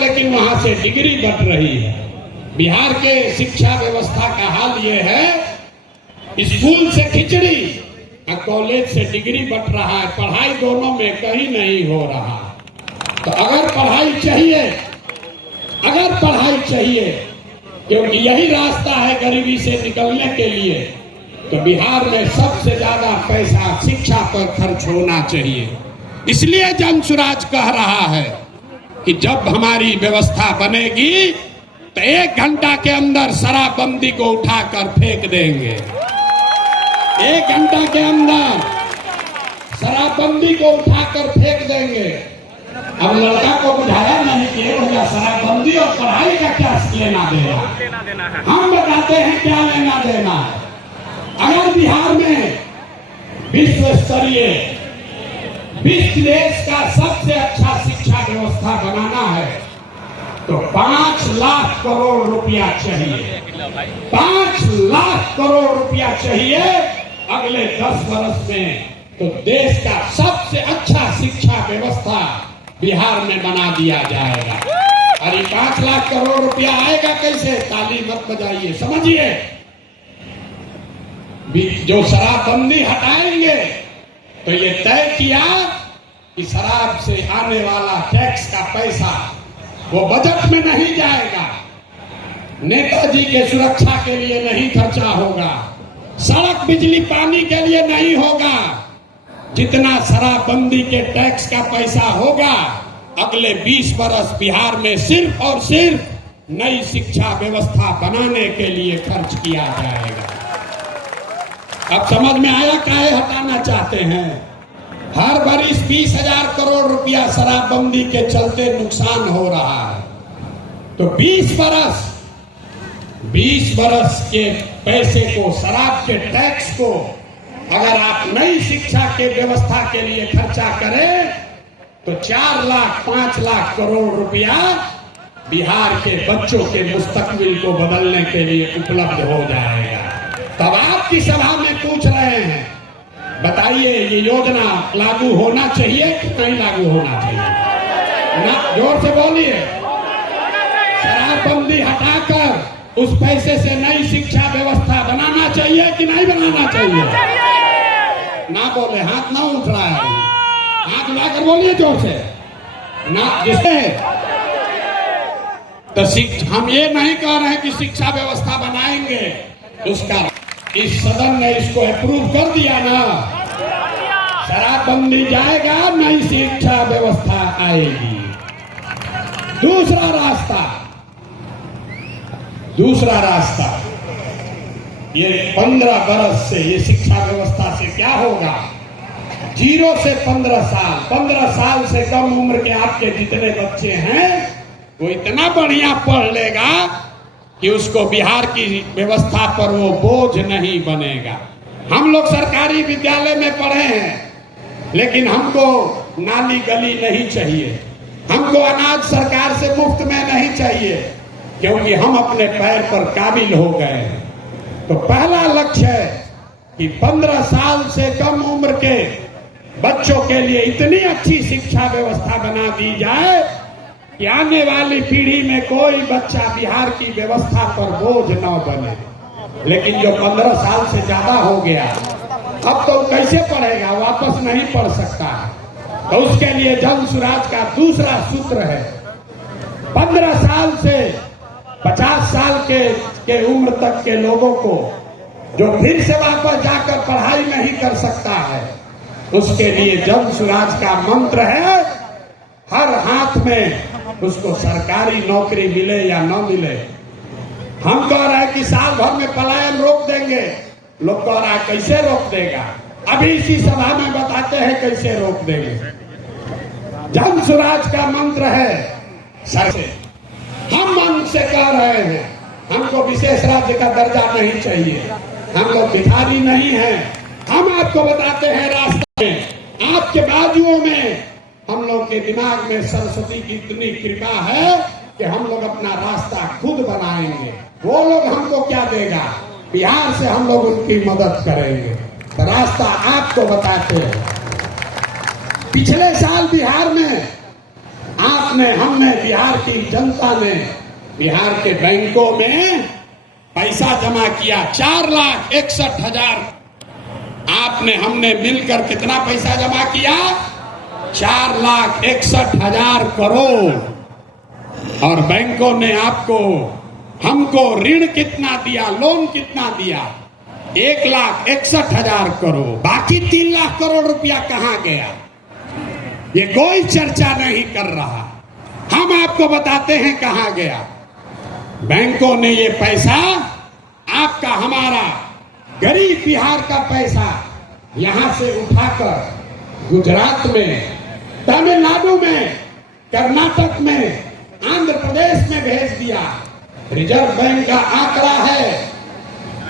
लेकिन वहां से डिग्री बट रही है। बिहार के शिक्षा व्यवस्था का हाल ये है, स्कूल से खिचड़ी और कॉलेज से डिग्री बट रहा है, पढ़ाई दोनों में कहीं नहीं हो रहा। तो अगर पढ़ाई चाहिए क्योंकि यही रास्ता है गरीबी से निकलने के लिए, तो बिहार में सबसे ज्यादा पैसा शिक्षा पर खर्च होना चाहिए। इसलिए जन सुराज कह रहा है कि जब हमारी व्यवस्था बनेगी तो 1 घंटा के अंदर शराबबंदी को उठाकर फेंक देंगे। 1 घंटा के अंदर शराबबंदी को उठाकर फेंक देंगे। अब लड़का को बुझाया नहीं कि भैया शराबबंदी और पढ़ाई का क्या लेना देना है, हम बताते हैं क्या लेना देना है। अगर बिहार में विश्व देश का सबसे अच्छा शिक्षा व्यवस्था बनाना है तो 5 लाख करोड़ रुपया चाहिए। 5 लाख करोड़ रुपया चाहिए अगले 10 वर्ष में, तो देश का सबसे अच्छा शिक्षा व्यवस्था बिहार में बना दिया जाएगा। अरे 5 लाख करोड़ रुपया आएगा कैसे? ताली मत बजाइए, समझिए। जो शराबबंदी हटाएंगे तो ये तय किया कि शराब से आने वाला टैक्स का पैसा वो बजट में नहीं जाएगा, नेताजी के सुरक्षा के लिए नहीं खर्चा होगा, सड़क बिजली पानी के लिए नहीं होगा। जितना शराबबंदी के टैक्स का पैसा होगा अगले 20 वर्ष बिहार में सिर्फ और सिर्फ नई शिक्षा व्यवस्था बनाने के लिए खर्च किया जाएगा। अब समझ में आया काहे हटाना चाहते हैं? हर बरिस 20,000 करोड़ रुपया शराबबंदी के चलते नुकसान हो रहा है, तो 20 बरस के पैसे को, शराब के टैक्स को अगर आप नई शिक्षा के व्यवस्था के लिए खर्चा करें तो 4 लाख 5 लाख करोड़ रुपया बिहार के बच्चों के मुस्तकबिल को बदलने के लिए उपलब्ध हो जाएगा। तब आपकी सभा में पूछ रहे हैं, बताइए ये योजना लागू होना चाहिए कि नहीं लागू होना चाहिए? ना, जोर से बोलिए। शराबबंदी हटाकर उस पैसे से नई शिक्षा व्यवस्था बनाना चाहिए कि नहीं बनाना चाहिए? ना बोले, हाथ ना उठ रहा है, हाथ उठाकर बोलिए जोर से ना। जिससे तो हम ये नहीं कह रहे हैं कि शिक्षा व्यवस्था बनाएंगे, उसका इस सदन ने इसको अप्रूव कर दिया ना, शराबबंदी जाएगा, नई शिक्षा व्यवस्था आएगी। दूसरा रास्ता ये 15 बरस से ये शिक्षा व्यवस्था से क्या होगा? 0 से 15 साल से कम उम्र के आपके जितने बच्चे हैं वो इतना बढ़िया पढ़ लेगा कि उसको बिहार की व्यवस्था पर वो बोझ नहीं बनेगा। हम लोग सरकारी विद्यालय में पढ़े हैं, लेकिन हमको नाली गली नहीं चाहिए, हमको अनाज सरकार से मुफ्त में नहीं चाहिए, क्योंकि हम अपने पैर पर काबिल हो गए। तो पहला लक्ष्य है कि 15 साल से कम उम्र के बच्चों के लिए इतनी अच्छी शिक्षा व्यवस्था बना दी जाए कि आने वाली पीढ़ी में कोई बच्चा बिहार की व्यवस्था पर बोझ न बने। लेकिन जो 15 साल से ज्यादा हो गया, अब तो कैसे पढ़ेगा? वापस नहीं पढ़ सकता। तो उसके लिए जन सुराज का दूसरा सूत्र है, 15 साल से 50 साल के उम्र तक के लोगों को जो फिर से वापस जाकर पढ़ाई नहीं कर सकता है, उसके लिए जन सुराज का मंत्र है, हर हाथ में उसको सरकारी नौकरी मिले या न मिले। हम कह रहे हैं कि साल भर में पलायन रोक देंगे, लोग कह रहा है कैसे रोक देगा? अभी इसी सभा में बताते हैं कैसे रोक देंगे। जन सुराज का मंत्र है, सर से हम मन से कह रहे हैं, हमको विशेष राज्य का दर्जा नहीं चाहिए, हम लोग भिखारी नहीं हैं। हम आपको बताते हैं रास्ते में, आपके बाजुओं में हम लोग के दिमाग में सरस्वती की इतनी कृपा है कि हम लोग अपना रास्ता खुद बनाएंगे। वो लोग हमको क्या देगा? बिहार से हम लोग उनकी मदद करेंगे। तो रास्ता आपको बताते हैं। पिछले साल बिहार में आप आपने, हमने, बिहार की जनता ने बिहार के बैंकों में पैसा जमा किया 4,61,000। आपने, हमने मिलकर कितना पैसा जमा किया? 4,61,000 करोड़। और बैंकों ने आपको, हमको ऋण कितना दिया, लोन कितना दिया? 1,61,000 करोड़। बाकी 3 लाख करोड़ रुपया कहां गया? ये कोई चर्चा नहीं कर रहा। हम आपको बताते हैं कहां गया। बैंकों ने ये पैसा, आपका, हमारा गरीब बिहार का पैसा यहां से उठाकर गुजरात में, तमिलनाडु में, कर्नाटक में, आंध्र प्रदेश में भेज दिया। रिजर्व बैंक का आंकड़ा है,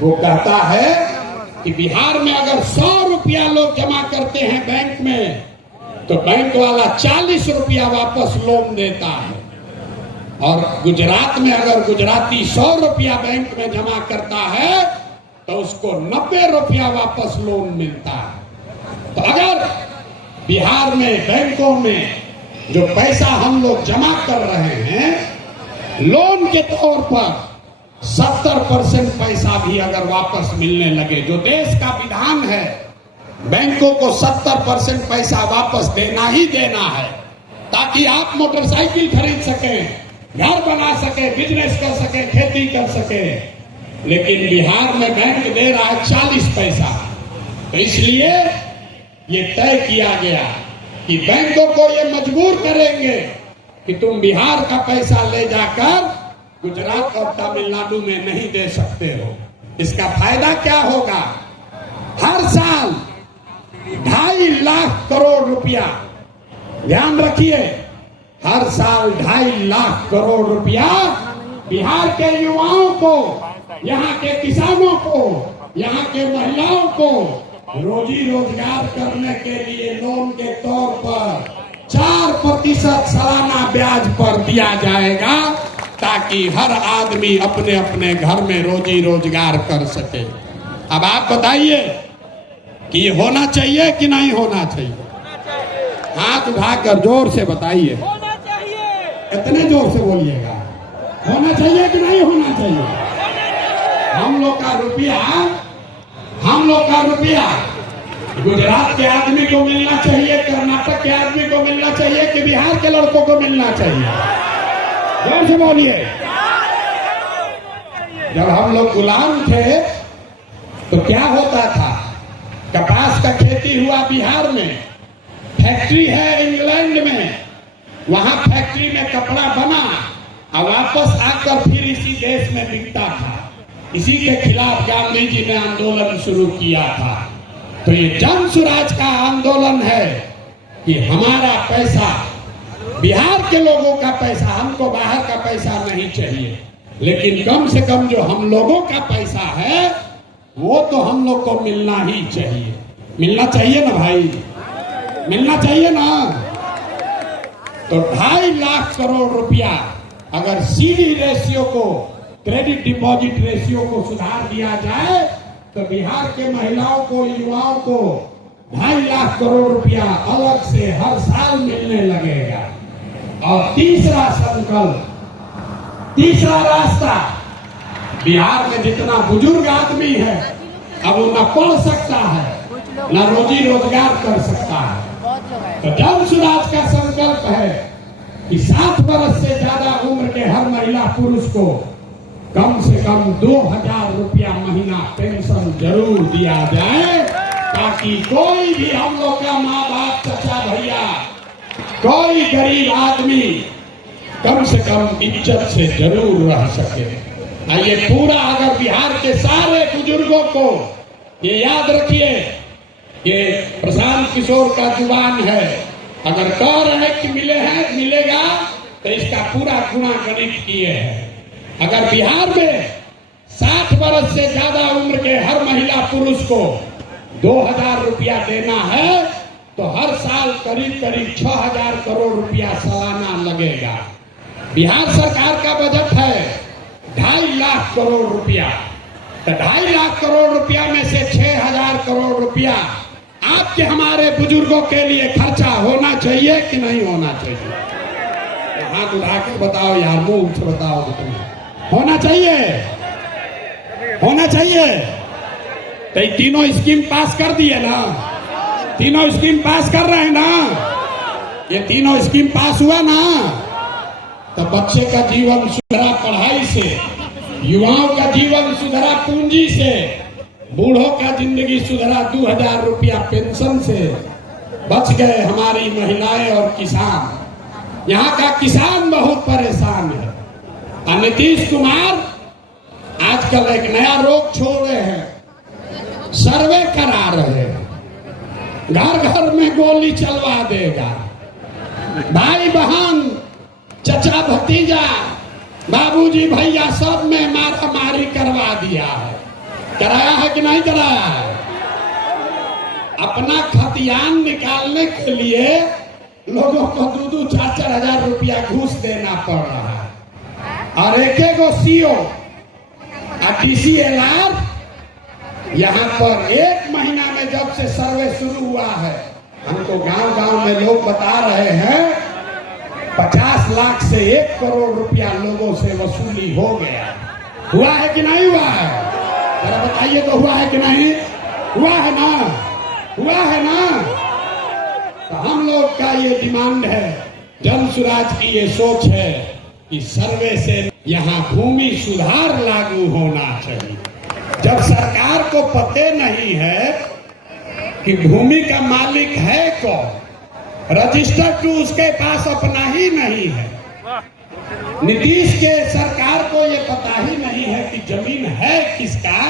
वो कहता है कि बिहार में अगर 100 रुपया लोग जमा करते हैं बैंक में, तो बैंक वाला 40 रुपया वापस लोन देता है। और गुजरात में अगर गुजराती 100 रुपया बैंक में जमा करता है, तो उसको 90 रुपया वापस लोन मिलता है। तो अगर बिहार में बैंकों में जो पैसा हम लोग जमा कर रहे हैं, लोन के तौर पर 70% पैसा भी अगर वापस मिलने लगे, जो देश का विधान है, बैंकों को 70% पैसा वापस देना ही देना है, ताकि आप मोटरसाइकिल खरीद सकें, घर बना सके, बिजनेस कर सके, खेती कर सके। लेकिन बिहार में बैंक दे रहा है 40 पैसा। तो इसलिए ये तय किया गया कि बैंकों को ये मजबूर करेंगे कि तुम बिहार का पैसा ले जाकर गुजरात और तमिलनाडु में नहीं दे सकते हो। इसका फायदा क्या होगा? हर साल 2.5 लाख करोड़ रुपया, ध्यान रखिए, हर साल 2.5 लाख करोड़ रुपया बिहार के युवाओं को, यहाँ के किसानों को, यहाँ के महिलाओं को रोजी रोजगार करने के लिए लोन के तौर पर 4% सालाना ब्याज पर दिया जाएगा, ताकि हर आदमी अपने अपने घर में रोजी रोजगार कर सके। अब आप बताइए कि ये होना चाहिए कि नहीं होना चाहिए? हाथ उठाकर जोर से बताइए, इतने जोर से बोलिएगा। होना चाहिए कि नहीं होना चाहिए? हम लोग का रुपया गुजरात के आदमी को मिलना चाहिए, कर्नाटक के आदमी को मिलना चाहिए कि बिहार के लड़कों को मिलना चाहिए? जोर से बोलिए। जब हम लोग गुलाम थे तो क्या होता था? कपास का खेती हुआ बिहार में, फैक्ट्री है इंग्लैंड में, वहां फैक्ट्री में कपड़ा बना और वापस आकर फिर इसी देश में बिकता था। इसी के खिलाफ गांधी जी ने आंदोलन शुरू किया था। तो ये जन स्वराज का आंदोलन है कि हमारा पैसा, बिहार के लोगों का पैसा, हमको बाहर का पैसा नहीं चाहिए, लेकिन कम से कम जो हम लोगों का पैसा है वो तो हम लोग को मिलना ही चाहिए। मिलना चाहिए ना भाई, मिलना चाहिए ना। तो 2.5 लाख करोड़ रुपया अगर सीडी रेशियो को, क्रेडिट डिपॉजिट रेशियो को सुधार दिया जाए, तो बिहार के महिलाओं को, युवाओं को 2.5 लाख करोड़ रुपया अलग से हर साल मिलने लगेगा। और तीसरा संकल्प, तीसरा रास्ता, बिहार में जितना बुजुर्ग आदमी है अब वो न पढ़ सकता है, न रोजी रोजगार कर सकता है। तो जन स्वराज का संकल्प है कि 60 वर्ष से ज्यादा उम्र के हर महिला पुरुष को कम से कम 2,000 रुपया महीना पेंशन जरूर दिया जाए, ताकि कोई भी हम लोग का माँ बाप, चाचा भैया, कोई गरीब आदमी कम से कम इज्जत से जरूर रह सके। ये पूरा अगर बिहार के सारे बुजुर्गों को ये याद रखिए, ये प्रशांत किशोर का जुबान है, अगर कह रहे कि मिले हैं, मिलेगा, तो इसका पूरा गुणा गणित किए हैं। अगर बिहार में 60 वर्ष से ज्यादा उम्र के हर महिला पुरुष को 2,000 रुपया देना है, तो हर साल करीब करीब 6,000 करोड़ रुपया सालाना लगेगा। बिहार सरकार का बजट है 2.5 लाख करोड़ रुपया। तो 2.5 लाख करोड़ रुपया में से 6,000 करोड़ रुपया आपके, हमारे बुजुर्गों के लिए खर्चा होना चाहिए कि नहीं होना चाहिए? हाथ उठा के बताओ यार, मुंह से बताओ। होना चाहिए, होना चाहिए। तो ये तीनों स्कीम पास कर दिए ना, तीनों स्कीम पास कर रहे हैं ना, ये तीनों स्कीम पास हुआ ना, तो बच्चे का जीवन सुधरा पढ़ाई से, युवाओं का जीवन सुधरा पूंजी से, बूढ़ों का जिंदगी सुधरा 2000 रुपया पेंशन से, बच गए हमारी महिलाएं और किसान। यहाँ का किसान बहुत परेशान है। और नीतीश कुमार आजकल एक नया रोग छोड़ रहे हैं, सर्वे करा रहे हैं, घर घर में गोली चलवा देगा, भाई बहन चचा भतीजा बाबूजी भैया सब में मारा मारी करवा दिया है। कराया है कि नहीं कराया है? अपना खतियान निकालने के लिए लोगों को 2-4 हजार रुपया घूस देना पड़ रहा है। और एक सीओ DCLR यहाँ पर 1 महीना में जब से सर्वे शुरू हुआ है, हमको गांव-गांव में लोग बता रहे हैं 50 लाख से 1 करोड़ रुपया लोगों से वसूली हो गया। हुआ है कि नहीं हुआ है? जरा बताइए तो, हुआ है कि नहीं? हुआ है ना, हुआ है ना। तो हम लोग का ये डिमांड है, जन सुराज की ये सोच है कि सर्वे से यहाँ भूमि सुधार लागू होना चाहिए। जब सरकार को पते नहीं है कि भूमि का मालिक है कौन, रजिस्टर टू उसके पास अपना ही नहीं है। नीतीश के सरकार को ये पता ही नहीं है कि जमीन है किसका,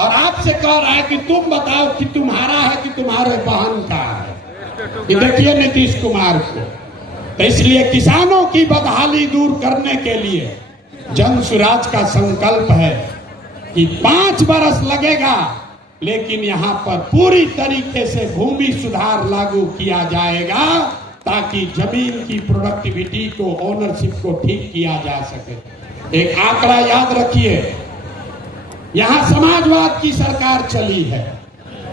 और आपसे कह रहा है कि तुम बताओ कि तुम्हारा है कि तुम्हारे बहन का है। ये देखिए नीतीश कुमार को। तो इसलिए किसानों की बदहाली दूर करने के लिए जन सुराज का संकल्प है कि 5 बरस लगेगा, लेकिन यहाँ पर पूरी तरीके से भूमि सुधार लागू किया जाएगा, ताकि जमीन की प्रोडक्टिविटी को, ओनरशिप को ठीक किया जा सके। एक आंकड़ा याद रखिए, यहाँ समाजवाद की सरकार चली है,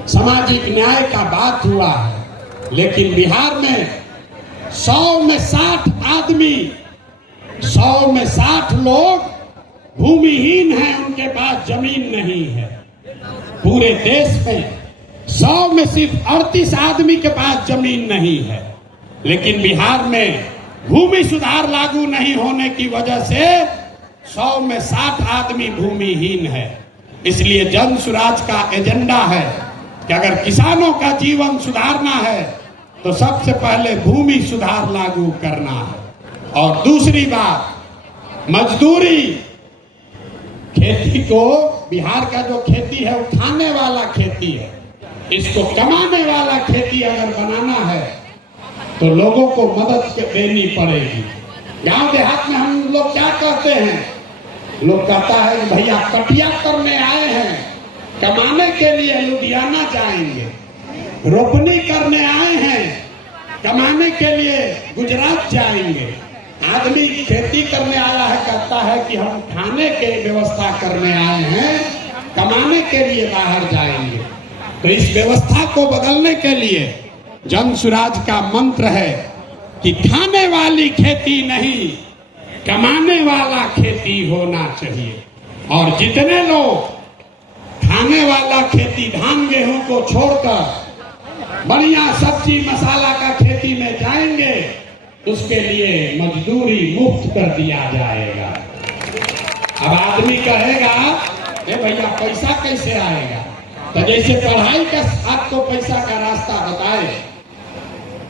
सामाजिक न्याय का बात हुआ है, लेकिन बिहार में 100 में 60 आदमी, 100 में 60 लोग भूमिहीन हैं, उनके पास जमीन नहीं है। पूरे देश में 100 में सिर्फ 38 आदमी के पास जमीन नहीं है, लेकिन बिहार में भूमि सुधार लागू नहीं होने की वजह से 100 में 60 आदमी भूमिहीन है। इसलिए जन सुराज का एजेंडा है कि अगर किसानों का जीवन सुधारना है तो सबसे पहले भूमि सुधार लागू करना है। और दूसरी बात, मजदूरी। खेती को, बिहार का जो खेती है वो खाने वाला खेती है, इसको कमाने वाला खेती अगर बनाना है तो लोगों को मदद देनी पड़ेगी। गांव देहात में हम लोग क्या कहते हैं, लोग कहता है कि भैया कटिया करने आए हैं, कमाने के लिए लुधियाना जाएंगे, रोपनी करने आए हैं, कमाने के लिए गुजरात जाएंगे। आदमी खेती करने आया है, कहता है कि हम खाने के व्यवस्था करने आए हैं, कमाने के लिए बाहर जाएंगे। तो इस व्यवस्था को बदलने के लिए जन सुराज का मंत्र है कि खाने वाली खेती नहीं, कमाने वाला खेती होना चाहिए। और जितने लोग खाने वाला खेती, धान गेहूं को छोड़कर बढ़िया सब्जी मसाला का खेती में जाएंगे, उसके लिए मजदूरी मुफ्त कर दिया जाएगा। अब आदमी कहेगा ए भैया पैसा कैसे आएगा, तो जैसे पढ़ाई का आपको पैसा का रास्ता बताए,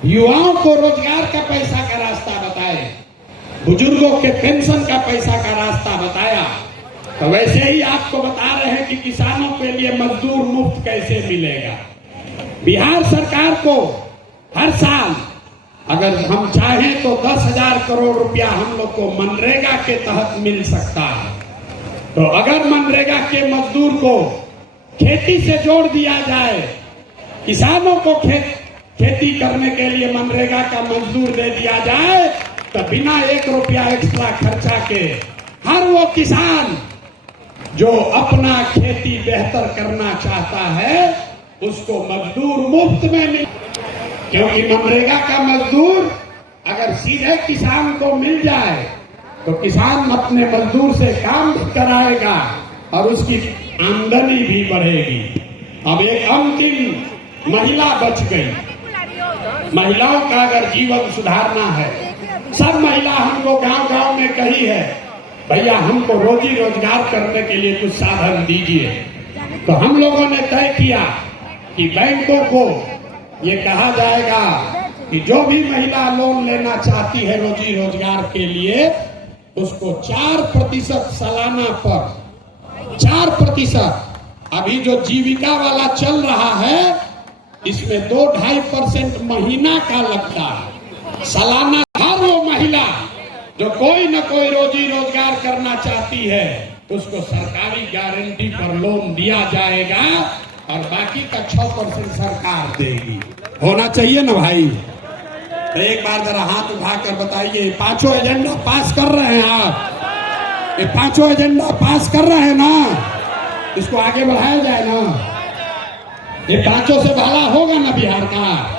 युवाओं को रोजगार का पैसा का रास्ता बताए, बुजुर्गों के पेंशन का पैसा का रास्ता बताया, तो वैसे ही आपको बता रहे हैं कि किसानों के लिए मजदूर मुफ्त कैसे मिलेगा। बिहार सरकार को हर साल अगर हम चाहें तो 10,000 करोड़ रुपया हम लोग को मनरेगा के तहत मिल सकता है। तो अगर मनरेगा के मजदूर को खेती से जोड़ दिया जाए, किसानों को खेती करने के लिए मनरेगा का मजदूर दे दिया जाए, तो बिना 1 रुपया एक्स्ट्रा खर्चा के हर वो किसान जो अपना खेती बेहतर करना चाहता है उसको मजदूर मुफ्त में मिले। क्योंकि मनरेगा का मजदूर अगर सीधे किसान को मिल जाए तो किसान अपने मजदूर से काम भी कराएगा और उसकी आमदनी भी बढ़ेगी। अब एक अंतिम महिला बच गई। महिलाओं का अगर जीवन सुधारना है, सब महिला हमको गांव-गांव में कही है, भैया हमको रोजी रोजगार करने के लिए कुछ साधन दीजिए। तो हम लोगों ने तय किया कि बैंकों को ये कहा जाएगा कि जो भी महिला लोन लेना चाहती है रोजी रोजगार के लिए, उसको 4% सालाना पर 4%। अभी जो जीविका वाला चल रहा है इसमें 2-2.5% महीना का लगता है। सालाना हर वो महिला जो कोई न कोई रोजी रोजगार करना चाहती है उसको सरकारी गारंटी पर लोन दिया जाएगा और बाकी का 6% सरकार देगी। होना चाहिए ना भाई? तो एक बार जरा हाथ उठाकर बताइए, पांचों एजेंडा पास कर रहे हैं आप? ये पांचों एजेंडा पास कर रहे हैं ना? इसको आगे बढ़ाया जाए ना? ये पांचों से भला होगा ना बिहार का?